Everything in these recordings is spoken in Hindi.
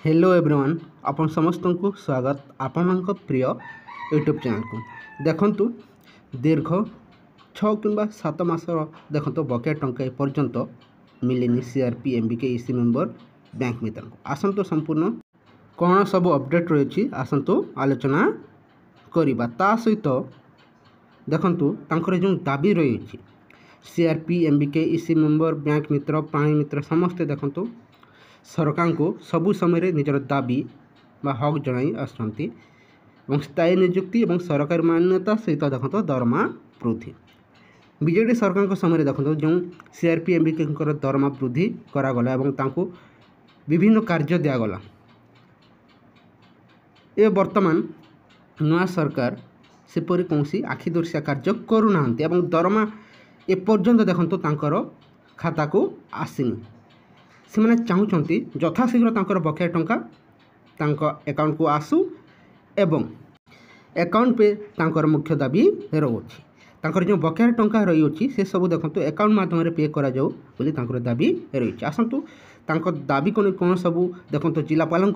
हेलो एवरीवन आपण समस्त को स्वागत आपण प्रिय यूट्यूब चैनल को देखंतु दीर्घ 6 किंबा 7 मासर देखंतु बकेया टंका एपर्यंत मिलनी CRP MBK EC member bank मित्र को आसंतु संपूर्ण कौन सब अपडेट रही आसंतु आलोचना करवा ता सहित देखंतु तांकर जो दाबी रही CRP MBK EC member bank मित्र प्राणी मित्र समस्ते देखंतु सरकार को सबु समय निजर दाबी बा हक जनाई आसुँच स्थायी नियुक्ति और सरकारी मान्यता सहित देखो दरमा वृद्धि बीजेडी सरकार समय देखो जो सीआरपी एमबीके दरमा वृद्धि करागला और विभिन्न कार्य दिगला ए वर्तमान नया सरकार सेपरी कौन आखिदर्शिया कार्य करूना दरमा एपर्यंत देखो खाता को आसीनी से मैंने चाहूँगी यथाशीघ्र तांकर बकेया टंका अकाउंट को आसू एवं अकाउंट पे तांकर मुख्य दाबी रोचे तांकर जो बकेया टंका रही से सब देखो अकाउंट माध्यम पे करा जाऊ बोली तांकर दाबी रही आसतु दाबी कौन सब देखो जिलापाल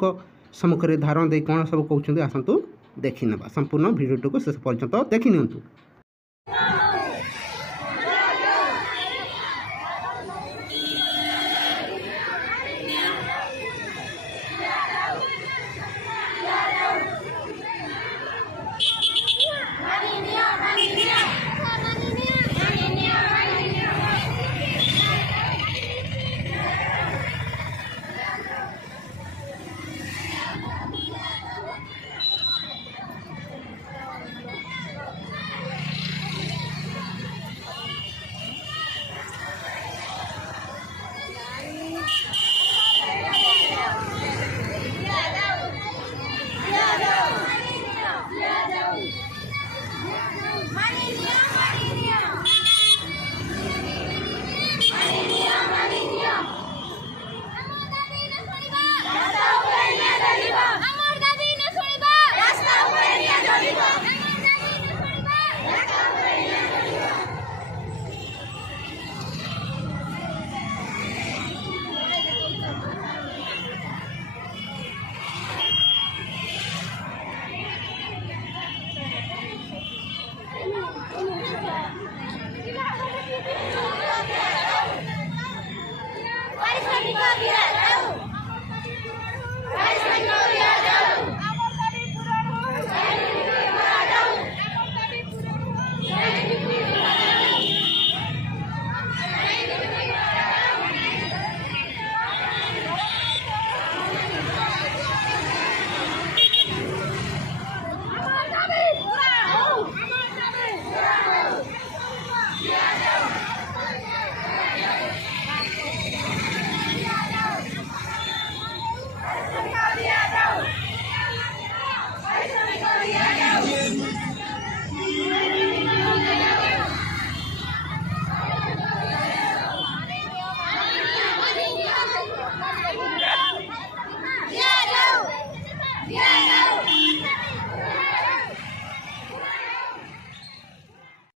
सम्मुखें धारणा दे कौन सब कहते आसतु देखी ना संपूर्ण भिडियो को शेष पर्यंत देखी नियंतु।